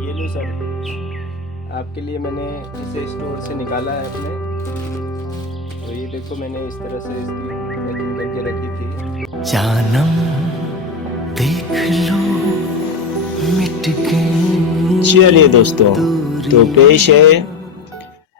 ये लो सर, आपके लिए मैंने इसे स्टोर से निकाला है अपने। तो ये देखो, मैंने इस तरह से इसकी पैकिंग करके रखी थी। जानम देख लो मिट गई। चलिए दोस्तों, तो पेश है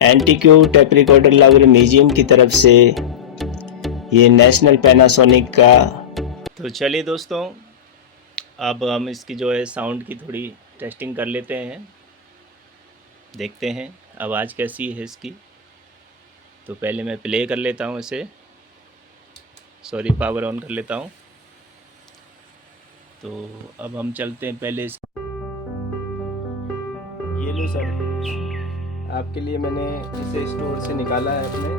antique tape recorder lover museum की तरफ से ये नेशनल पैनासोनिक का। तो चलिए दोस्तों, अब हम इसकी जो है साउंड की थोड़ी टेस्टिंग कर लेते हैं, देखते हैं आवाज़ कैसी है इसकी। तो पहले मैं प्ले कर लेता हूँ इसे, सॉरी पावर ऑन कर लेता हूँ। तो अब हम चलते हैं पहले ये लो सर, आपके लिए मैंने इसे स्टोर से निकाला है अपने।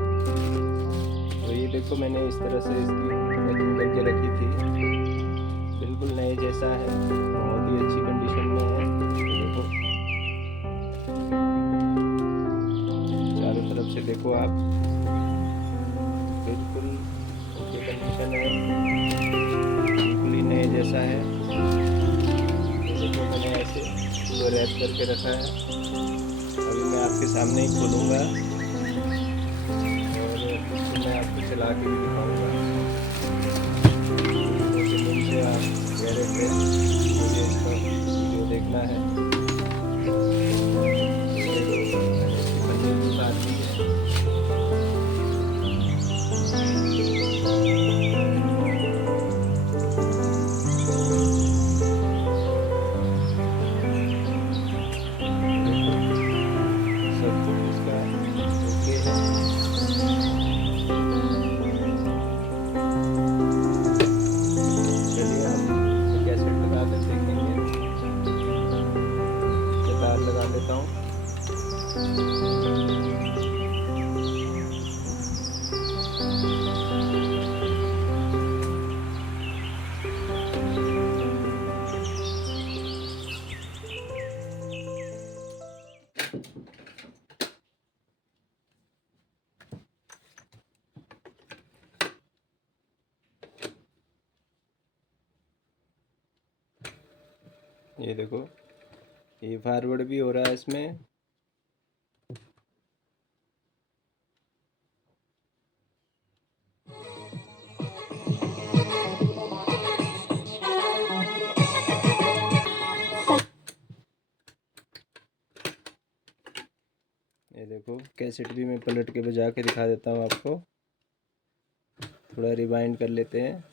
तो ये देखो, मैंने इस तरह से इसकी पैकिंग करके रखी थी। बिल्कुल नए जैसा है, बहुत ही अच्छी कंडीशन में है। ये देखो, चारों तरफ से देखो आप, बिल्कुल ओके कंडीशन है, बिल्कुल ही नए जैसा है। ये देखो, मैंने ऐसे इसको रैप करके रखा है। अभी मैं आपके सामने ही खोलूँगा और इसको मैं आपको चला के भी दिखाऊँगा। से आप गहरे पे मुझे इसका वीडियो देखना है। पन्नी आती है। सब इसका ओके है। चलिए हम कैसेट लगा कर देखेंगे। तार लगा लेता हूँ। ये देखो, ये फॉरवर्ड भी हो रहा है इसमें। ये देखो, कैसेट भी मैं पलट के बजा के दिखा देता हूँ आपको। थोड़ा रिवाइंड कर लेते हैं।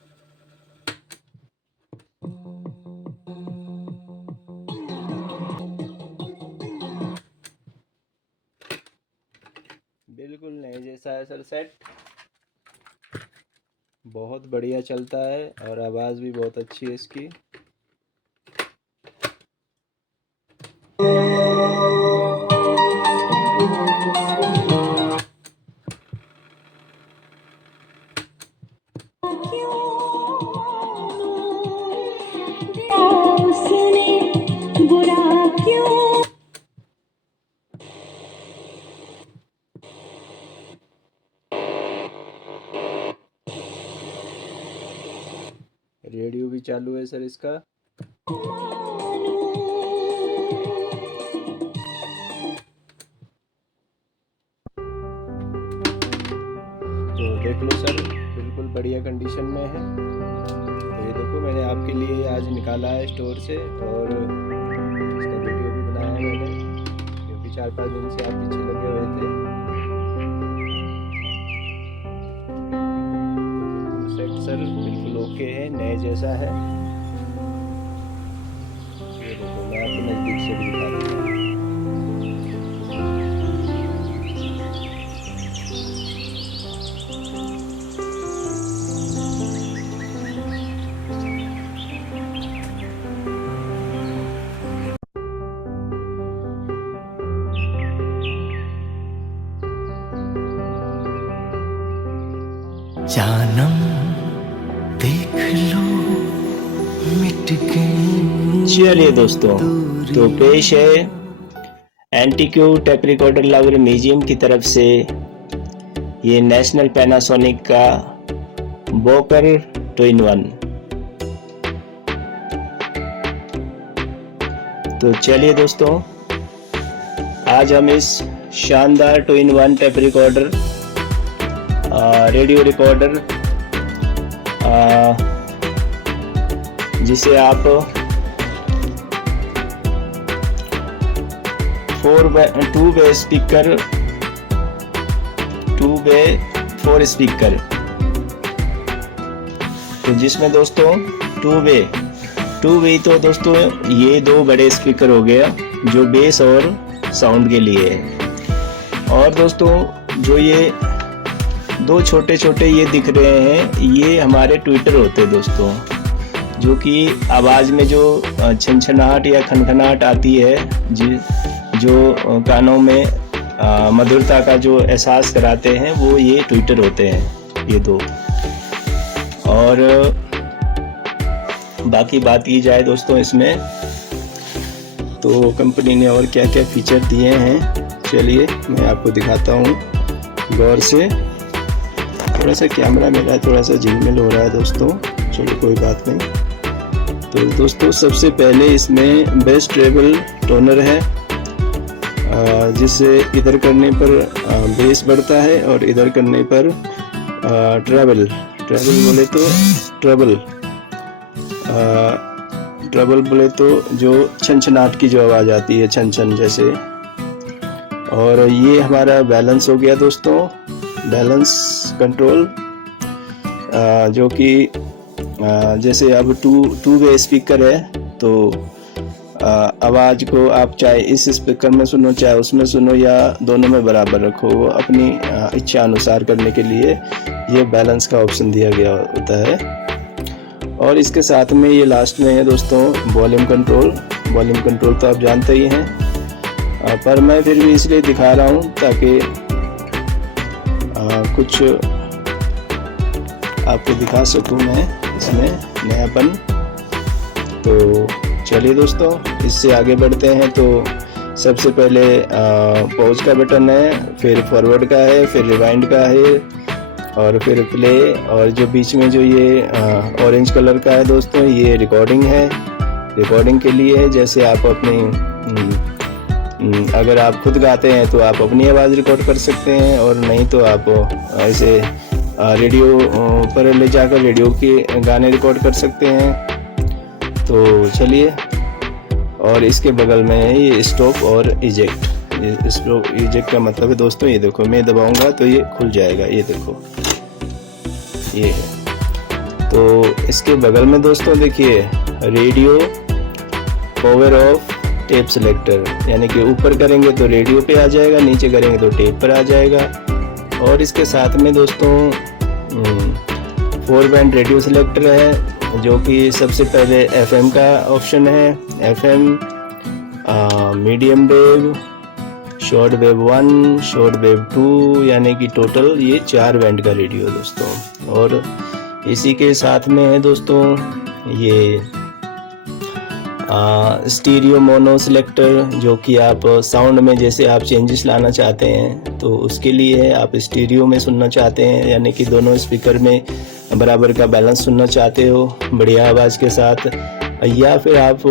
बिल्कुल नए जैसा है सर सेट, बहुत बढ़िया चलता है और आवाज़ भी बहुत अच्छी है इसकी। रेडियो भी चालू है सर इसका। तो देख लो सर, बिल्कुल बढ़िया कंडीशन में है। तो ये देखो, मैंने आपके लिए आज निकाला है स्टोर से और इसका वीडियो भी बनाया है मैंने, क्योंकि 4-5 दिन से आप पीछे लगे हुए थे। बिल्कुल सेट सर, बिल्कुल ओके है, नए जैसा है। ये देखो, मैं आपको नज़दीक से भी दिखा देता हूँ। जानम देख लो मिट गई। चलिए दोस्तों, तो पेश है antique tape recorder lover museum की तरफ से ये नेशनल पैनासोनिक का बोकर 2-in-1। तो चलिए दोस्तों, आज हम इस शानदार 2-in-1 tape recorder, radio recorder, जिसे आप 2-वे स्पीकर, 2-वे 4 स्पीकर, तो जिसमें दोस्तों 2-वे तो दोस्तों ये 2 बड़े स्पीकर हो गया जो बेस और साउंड के लिए है। और दोस्तों जो ये 2 छोटे छोटे ये दिख रहे हैं, ये हमारे ट्विटर होते हैं दोस्तों, जो कि आवाज़ में जो छनछनाहट या खनखनाहट आती है, जो कानों में मधुरता का जो एहसास कराते हैं, वो ये ट्विटर होते हैं, ये 2। और बाकी बात की जाए दोस्तों इसमें, तो कंपनी ने और क्या क्या फीचर दिए हैं, चलिए मैं आपको दिखाता हूँ गौर से। थोड़ा सा कैमरा मेरा थोड़ा सा झिलमिल हो रहा है दोस्तों, चलो कोई बात नहीं। तो दोस्तों सबसे पहले इसमें बेस ट्रेबल टोनर है, जिससे इधर करने पर बेस बढ़ता है और इधर करने पर ट्रेबल बोले तो ट्रबल बोले तो जो छनछनाहट की जो आवाज़ आती है, छन जैसे। और ये हमारा बैलेंस हो गया दोस्तों, बैलेंस कंट्रोल, जो कि जैसे अब 2-वे स्पीकर है, तो आवाज़ को आप चाहे इस स्पीकर में सुनो चाहे उसमें सुनो या दोनों में बराबर रखो, वो अपनी इच्छा अनुसार करने के लिए ये बैलेंस का ऑप्शन दिया गया होता है। और इसके साथ में ये लास्ट में है दोस्तों वॉल्यूम कंट्रोल तो आप जानते ही हैं, पर मैं फिर भी इसलिए दिखा रहा हूँ ताकि कुछ आपको दिखा सकूँ मैं इसमें नयापन। तो चलिए दोस्तों इससे आगे बढ़ते हैं। तो सबसे पहले पॉज का बटन है, फिर फॉरवर्ड का है, फिर रिवाइंड का है, और फिर प्ले, और जो बीच में जो ये ऑरेंज कलर का है दोस्तों, ये रिकॉर्डिंग है, रिकॉर्डिंग के लिए है। जैसे आप अपनी अगर आप खुद गाते हैं तो आप अपनी आवाज़ रिकॉर्ड कर सकते हैं, और नहीं तो आप ऐसे रेडियो पर ले जाकर रेडियो के गाने रिकॉर्ड कर सकते हैं। तो चलिए, और इसके बगल में है ये स्टॉप और इजेक्ट। स्टॉप इजेक्ट का मतलब है दोस्तों, ये देखो मैं दबाऊंगा तो ये खुल जाएगा, ये देखो ये है। तो इसके बगल में दोस्तों देखिए radio power of tape selector, यानी कि ऊपर करेंगे तो रेडियो पे आ जाएगा, नीचे करेंगे तो टेप पर आ जाएगा। और इसके साथ में दोस्तों 4 बैंड रेडियो सिलेक्टर है, जो कि सबसे पहले FM का ऑप्शन है, FM, medium wave, short wave 1, short wave 2, यानी कि टोटल ये 4 बैंड का रेडियो दोस्तों। और इसी के साथ में है दोस्तों ये स्टीरियो मोनो सिलेक्टर, जो कि आप साउंड में जैसे आप चेंजेस लाना चाहते हैं तो उसके लिए है। आप स्टीरियो में सुनना चाहते हैं, यानी कि दोनों स्पीकर में बराबर का बैलेंस सुनना चाहते हो बढ़िया आवाज़ के साथ, या फिर आप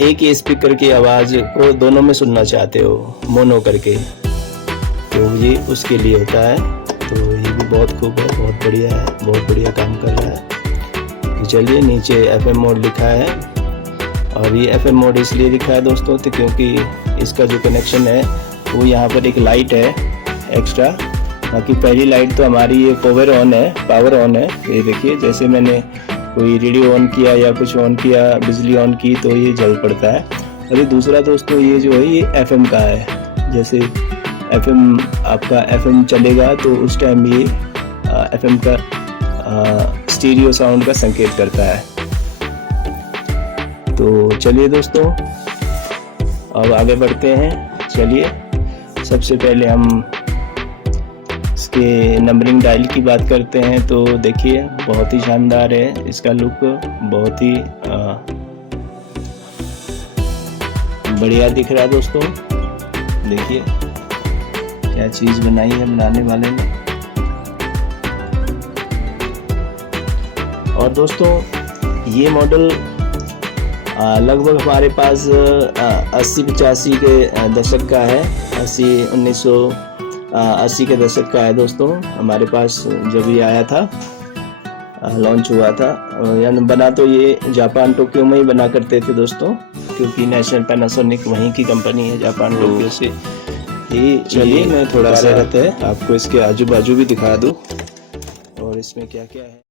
एक ही स्पीकर की आवाज़ को दोनों में सुनना चाहते हो मोनो करके, तो ये उसके लिए होता है। तो ये भी बहुत खूब है, बहुत बढ़िया है, बहुत बढ़िया काम कर रहा है। तो चलिए, नीचे FM मोड लिखा है, और ये FM मोड इसलिए लिखा है दोस्तों तो क्योंकि इसका जो कनेक्शन है वो यहाँ पर एक लाइट है एक्स्ट्रा, बाकी पहली लाइट तो हमारी ये पावर ऑन है। ये देखिए, जैसे मैंने कोई रेडियो ऑन किया या कुछ ऑन किया, बिजली ऑन की, तो ये जल पड़ता है। और ये दूसरा दोस्तों ये जो है ये FM का है, जैसे FM आपका FM चलेगा तो उस टाइम ये FM का स्टीरियो साउंड का संकेत करता है। तो चलिए दोस्तों अब आगे बढ़ते हैं। चलिए, सबसे पहले हम इसके नंबरिंग डायल की बात करते हैं। तो देखिए, बहुत ही शानदार है इसका लुक, बहुत ही बढ़िया दिख रहा है दोस्तों। देखिए क्या चीज़ बनाई है बनाने वाले ने। और दोस्तों ये मॉडल लगभग हमारे पास 80-85 के दशक का है। 1980 के दशक का है दोस्तों, हमारे पास जब ये आया था, लॉन्च हुआ था। यानी बना तो ये जापान टोक्यो में ही बना करते थे दोस्तों, क्योंकि नेशनल पैनासोनिक वहीं की कंपनी है, जापान टोक्यो से ही। चलिए मैं थोड़ा सा कार्यरत है। आपको इसके आजू बाजू भी दिखा दूँ और इसमें क्या क्या है।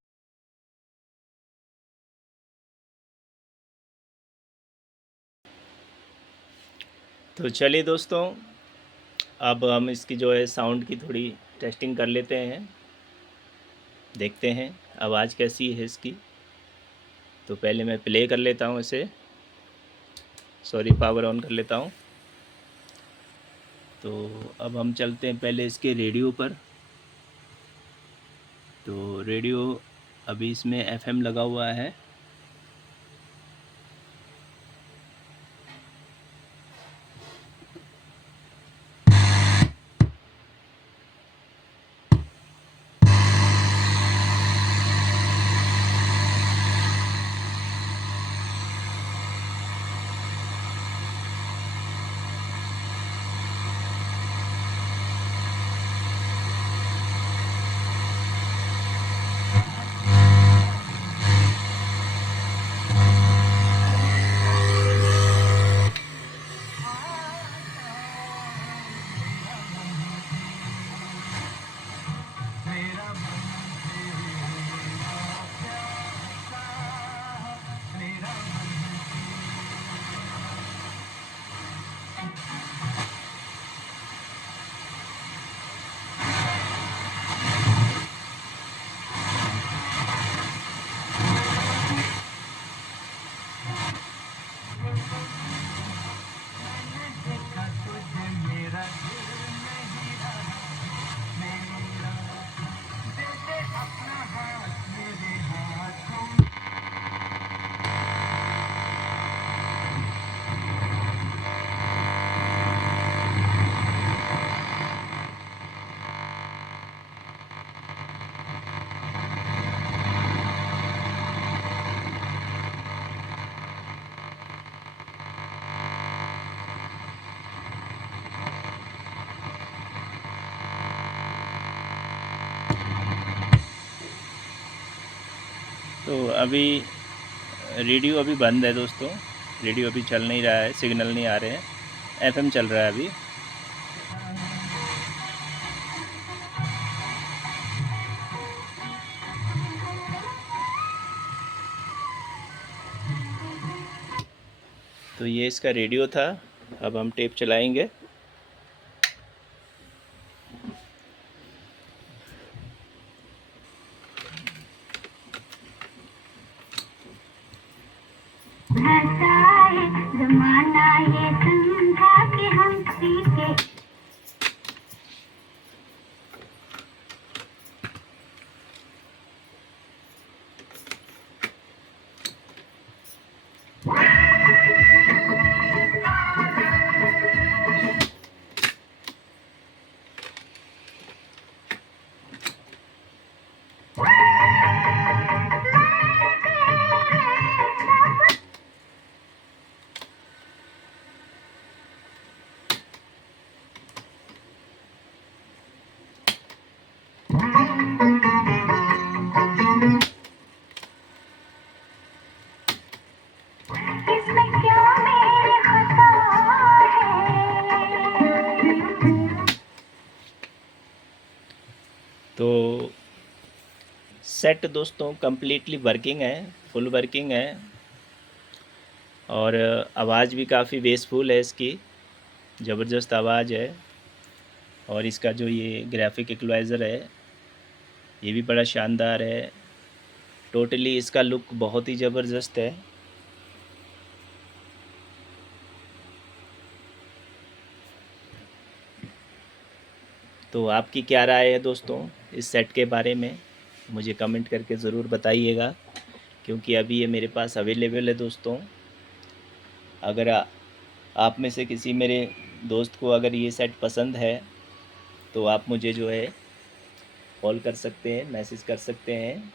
तो चलिए दोस्तों, अब हम इसकी जो है साउंड की थोड़ी टेस्टिंग कर लेते हैं, देखते हैं आवाज़ कैसी है इसकी। तो पहले मैं प्ले कर लेता हूँ इसे, सॉरी पावर ऑन कर लेता हूँ। तो अब हम चलते हैं पहले इसके रेडियो पर। तो रेडियो अभी इसमें एफएम लगा हुआ है। तो अभी रेडियो अभी बंद है दोस्तों, रेडियो अभी चल नहीं रहा है, सिग्नल नहीं आ रहे हैं, एफएम चल रहा है अभी। तो ये इसका रेडियो था। अब हम टेप चलाएंगे। जमाना ये समझा कि हम सीखे। इसमें क्या मेरी खता है। तो सेट दोस्तों कम्प्लीटली वर्किंग है, फुल वर्किंग है, और आवाज़ भी काफ़ी बेसफुल है इसकी, ज़बरदस्त आवाज़ है। और इसका जो ये ग्राफिक इक्वलाइज़र है ये भी बड़ा शानदार है। टोटली इसका लुक बहुत ही ज़बरदस्त है। तो आपकी क्या राय है दोस्तों इस सेट के बारे में, मुझे कमेंट करके ज़रूर बताइएगा, क्योंकि अभी ये मेरे पास अवेलेबल है दोस्तों। अगर आप में से किसी मेरे दोस्त को अगर ये सेट पसंद है तो आप मुझे जो है कॉल कर सकते हैं, मैसेज कर सकते हैं।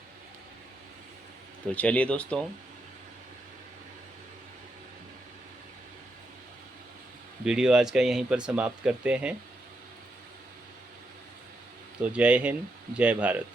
तो चलिए दोस्तों, वीडियो आज का यहीं पर समाप्त करते हैं। तो जय हिंद, जय भारत।